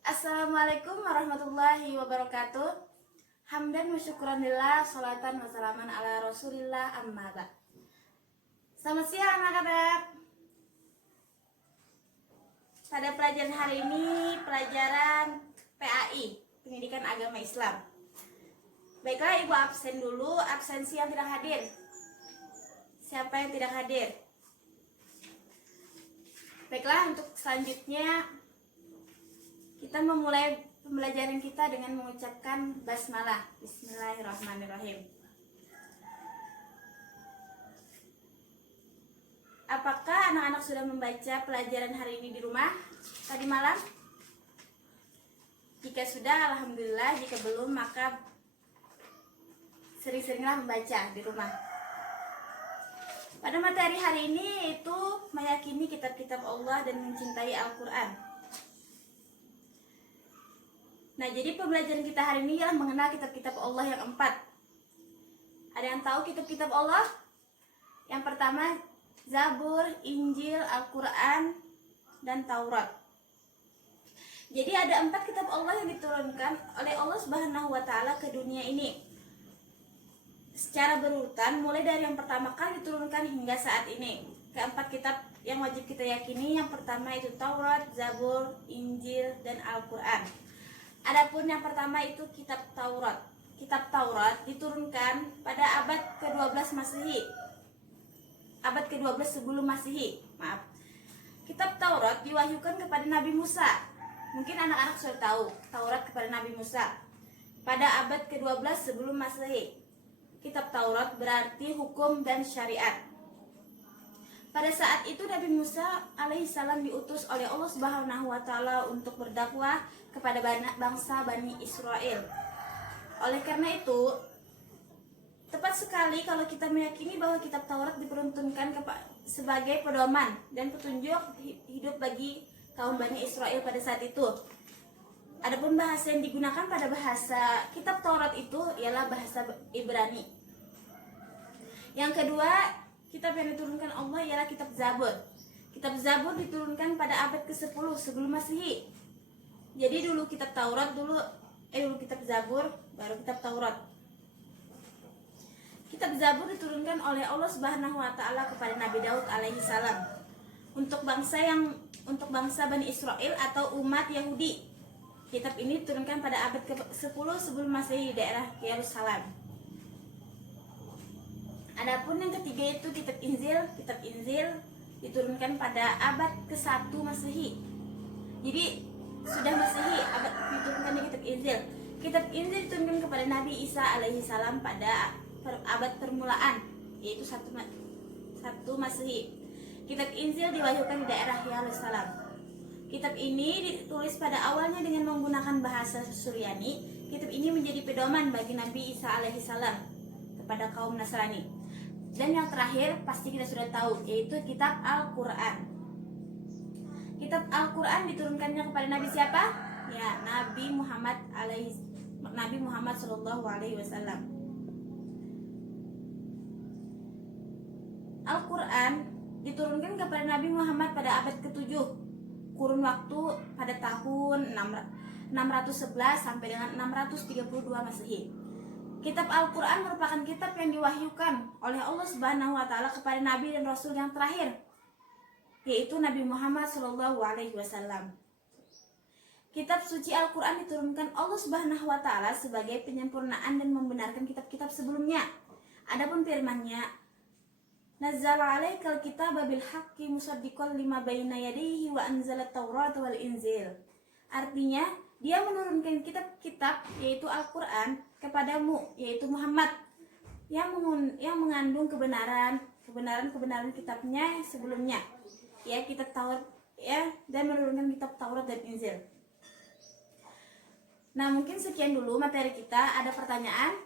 Assalamualaikum warahmatullahi wabarakatuh. Hamdan wa syukranillah, salatan wa salaman ala rasulillah, amma ba'd. Selamat siang anak-anak. Pada pelajaran hari ini, pelajaran PAI, Pendidikan Agama Islam. Baiklah, ibu absen dulu, absensi yang tidak hadir. Siapa yang tidak hadir? Baiklah, untuk selanjutnya kita memulai pembelajaran kita dengan mengucapkan basmalah. Bismillahirrahmanirrahim. Apakah anak-anak sudah membaca pelajaran hari ini di rumah tadi malam? Jika sudah, alhamdulillah. Jika belum, maka sering-seringlah membaca di rumah. Pada materi hari ini itu meyakini kitab-kitab Allah dan mencintai Al-Quran. Nah, jadi pembelajaran kita hari ini ialah mengenal kitab-kitab Allah yang 4. Ada yang tahu kitab-kitab Allah? Yang pertama, Zabur, Injil, Al-Quran, dan Taurat. Jadi ada 4 kitab Allah yang diturunkan oleh Allah Subhanahu wa Ta'ala ke dunia ini secara berurutan, mulai dari yang pertama kali diturunkan hingga saat ini. Keempat kitab yang wajib kita yakini, yang pertama itu Taurat, Zabur, Injil, dan Al-Quran. Adapun yang pertama itu kitab Taurat. Kitab Taurat diturunkan pada abad ke-12 Masehi. Abad ke-12 sebelum Masehi. Maaf. Kitab Taurat diwahyukan kepada Nabi Musa. Mungkin anak-anak sudah tahu Taurat kepada Nabi Musa. Pada abad ke-12 sebelum Masehi. Kitab Taurat berarti hukum dan syariat. Pada saat itu Nabi Musa alaihissalam diutus oleh Allah Subhanahu wa Ta'ala untuk berdakwah kepada bangsa Bani Israel. Oleh karena itu, tepat sekali kalau kita meyakini bahwa kitab Taurat diperuntukkan sebagai pedoman dan petunjuk hidup bagi kaum Bani Israel pada saat itu. Adapun bahasa yang digunakan pada bahasa kitab Taurat itu ialah bahasa Ibrani. Yang kedua, kitab yang diturunkan Allah ialah kitab Zabur. Kitab Zabur diturunkan pada abad ke-10 sebelum Masehi. Jadi dulu kitab Taurat, dulu kitab Zabur, baru kitab Taurat. Kitab Zabur diturunkan oleh Allah Subhanahu wa Ta'ala kepada Nabi Daud alaihi salam untuk bangsa Bani Israel atau umat Yahudi. Kitab ini diturunkan pada abad ke-10 sebelum Masehi di daerah Yerusalem. Adapun yang ketiga itu kitab Injil. Kitab Injil diturunkan pada abad ke-1 Masehi. Jadi sudah Masehi abad diturunkannya kitab Injil. Kitab Injil diturunkan kepada Nabi Isa alaihi salam pada abad permulaan, yaitu 1 Masehi. Kitab Injil diwahyukan di daerah Yerusalem. Kitab ini ditulis pada awalnya dengan menggunakan bahasa Suryani. Kitab ini menjadi pedoman bagi Nabi Isa alaihi salam kepada kaum Nasrani. Dan yang terakhir pasti kita sudah tahu, yaitu kitab Al-Quran. Kitab Al-Quran diturunkannya kepada Nabi siapa? Ya, Nabi Muhammad Shallallahu Alaihi Wasallam. Al-Quran diturunkan kepada Nabi Muhammad pada abad ke-7, kurun waktu pada tahun 611 sampai dengan 632 Masehi. Kitab Al-Quran merupakan kitab yang diwahyukan oleh Allah Subhanahu wa Ta'ala kepada Nabi dan Rasul yang terakhir, yaitu Nabi Muhammad Shallallahu Alaihi Wasallam. Kitab suci Al-Quran diturunkan Allah Subhanahu wa Ta'ala sebagai penyempurnaan dan membenarkan kitab-kitab sebelumnya. Adapun firman-Nya, Nazzala 'alaikal kitaba bil haqqi musaddiqan lima baina yadayhi wa anzalat Taurat wal Injil. Artinya, Dia menurunkan kitab-kitab yaitu Al-Quran kepadamu, yaitu Muhammad, yang mengandung kebenaran kitabnya sebelumnya, ya, kitab Taurat, ya, dan menurunkan kitab Taurat dan Injil. Nah, mungkin sekian dulu materi kita. Ada pertanyaan?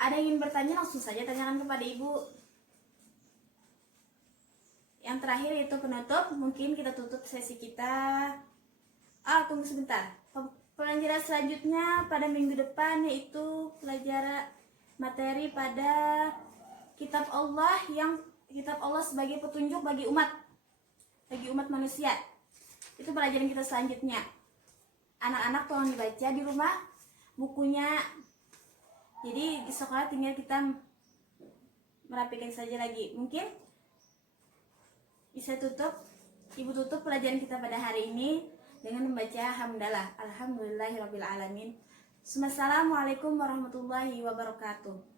Ada yang ingin bertanya, langsung saja tanyakan kepada ibu. Yang terakhir yaitu penutup. Mungkin kita tutup sesi kita. Tunggu sebentar. Pelajaran selanjutnya pada minggu depan yaitu pelajaran materi pada kitab Allah sebagai petunjuk bagi umat manusia. Itu pelajaran kita selanjutnya. Anak-anak tolong dibaca di rumah bukunya. Jadi di sekolah tinggal kita merapikan saja lagi. Mungkin bisa Ibu tutup pelajaran kita pada hari ini dengan membaca hamdalah. Alhamdulillahirabbil alamin. Assalamualaikum warahmatullahi wabarakatuh.